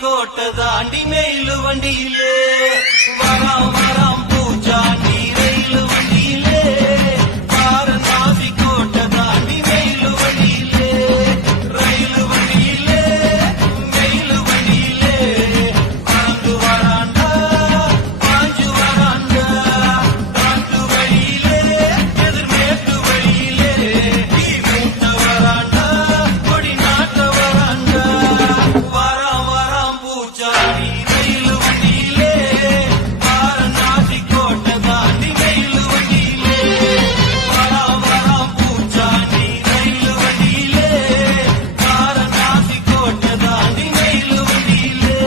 கோட்டை தாண்டி மெயிலு வண்டியிலே வராம் வராம் பூச்சாண்டி ரயிலு வண்டியிலே வாரணாசி கோட்டை தாண்டி மெயிலு வண்டியிலே ரயிலு வண்டியிலே மெயிலு வண்டியிலே பறந்து வராண்டா பாஞ்சு வராண்டா காட்டு வழியிலே எதிர்மேற்கு வழியிலே நீ மூட்ட வராண்டா கொடி நாட்ட வராண்டா வராம் வராம் பூச்சாண்டி ரயிலு வண்டியிலே வாரணாசி கோட்டை தாண்டி மெயிலு வண்டியிலே வராம் வராம் பூச்சாண்டி ரயிலு வண்டியிலே வாரணாசி கோட்டை தாண்டி மெயிலு வண்டியிலே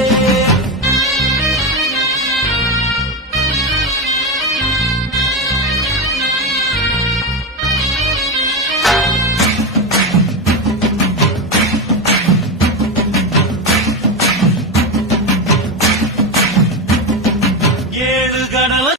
ஏழு கடலை